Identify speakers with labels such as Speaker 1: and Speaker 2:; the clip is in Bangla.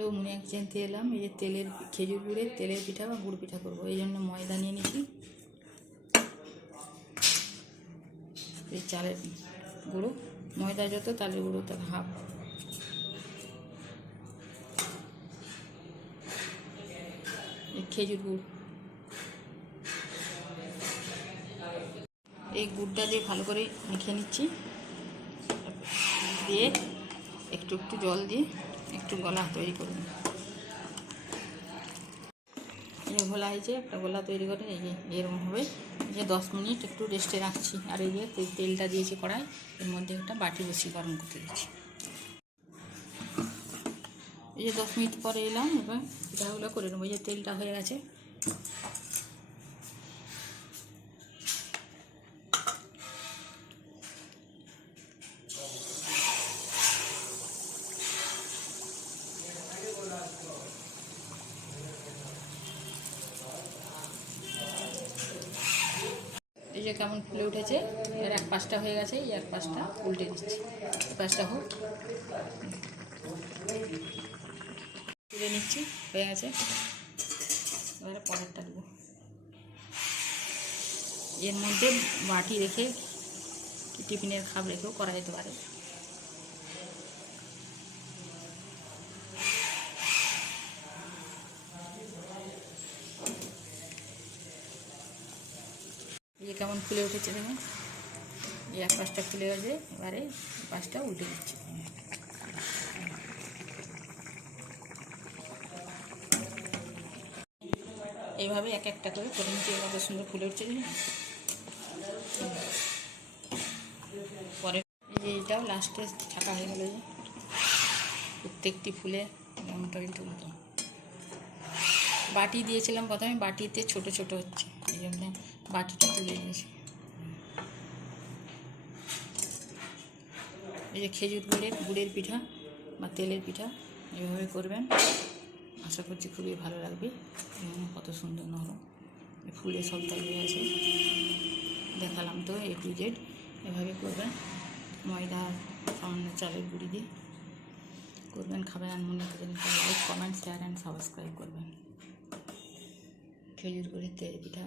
Speaker 1: হ্যালো মনে এক জানতে এলাম, এই যে তেলের খেজুর গুড়ের তেলের পিঠা বা গুড় পিঠা করব, এই জন্য ময়দা নিয়ে নিচ্ছি। এই চালের গুঁড়ো, ময়দা যত, তালের গুঁড়ো তার হাফ। খেজুর গুড়। এই গুড়টা দিয়ে ভালো করে মেখে নিচ্ছি। দিয়ে একটু একটু জল দিয়ে একটু গলা তৈরি করুন। এই গোলা হয়েছে একটা গোলা তৈরি করে এই যে এরকম হবে। এই যে দশ মিনিট একটু রেস্টে রাখছি। আর এই যে তেলটা দিয়েছি কড়াই, এর মধ্যে একটা বাটি বসি গরম করতে দিচ্ছি। এই যে দশ মিনিট পরে এলাম, এবার পিঠাগুলো করে নেব। এই যে তেলটা হয়ে গেছে এই যে কেমন ফুলে উঠেছে, এর এক পাশটা হয়ে গেছে, এই এক পাশটা উল্টে দিচ্ছি। এই পাশটা হোক। তুলে নিচ্ছি, হয়ে গেছে। এবারে পরেরটা দেবো। এর মধ্যে বাটি রেখে টিফিনের খাপ রেখেও করা যেতে পারে। কেমন ফুলে উঠেছে দেখুন। এই এক পাশটা ফুলে গেছে, এবারে পাশটা উল্টে দিচ্ছি এইভাবে এক একটা করে করে নিচে কত সুন্দর ফুলে উঠছে। পরে এই যে এইটাও লাস্টে ছাকা হয়ে গেল প্রত্যেকটি ফুলে মোটামুটি তুলতো বাটি দিয়েছিলাম প্রথমে, বাটিতে ছোট ছোট হচ্ছে। এই জন্য বাটিটা তুলে দিয়েছি এই যে খেজুর গুড়ের গুড়ের পিঠা বা তেলের পিঠা, এভাবে করবেন। আশা করছি খুবই ভালো লাগবে। কত সুন্দর নরম। ফুলে সব দাঁড়িয়ে আছে দেখালাম তো এ টু জেড এভাবে করবেন। ময়দা, সামান্য চালের গুঁড়ি দিয়ে করবেন, খাবেন। আর মনে করেন like comment share and subscribe করবেন। খেজুর গুড়ের তেল পিঠা